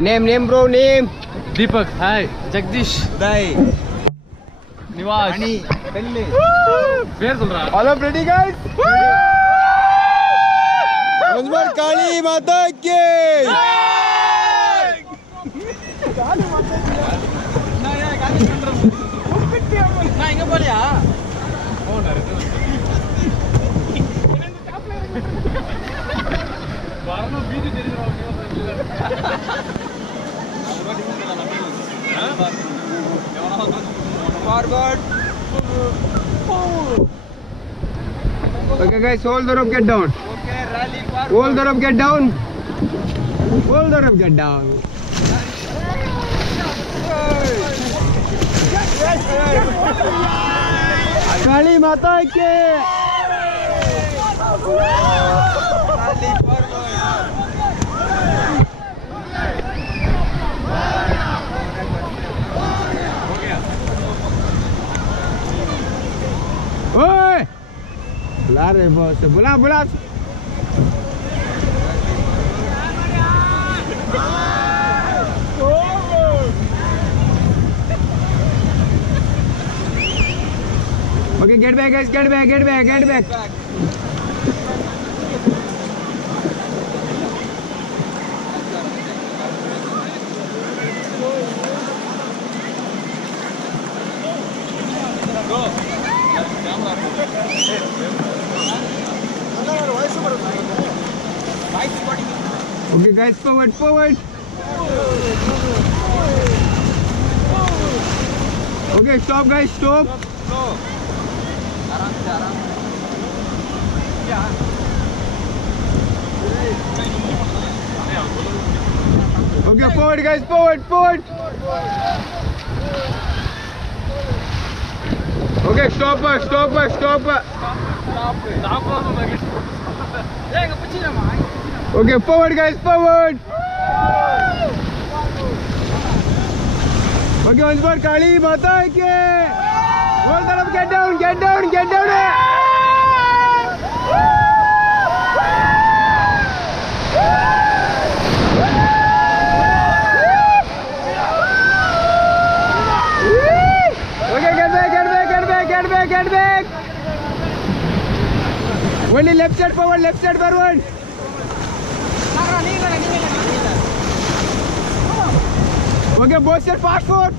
Name bro, name. Deepak, hi. Jagdish. Dai. Nivas. Ani. Pelli. Where solra? All up ready guys? Once more Kali Mata ki. Kali Mata ki. Na yaar Kali Mata. Na inga bolya. Phone are itu. Varno video deri raho. Forward. Okay guys, hold the rope, get down. Okay, rally forward. Hold the rope, get down. Hold the rope, get down. Kali Mata ki. Rally forward. Oi! बुला रहे boss, बुला बुला. Okay, get back guys, get back. Okay guys, forward. Okay, stop guys, stop. Okay, forward guys, forward. Okay, stop. Okay, forward guys, forward. Okay, once more Kali Mata ki. Hold the rope, get down. Okay, get back. Only left side forward. Okay, both side fast forward.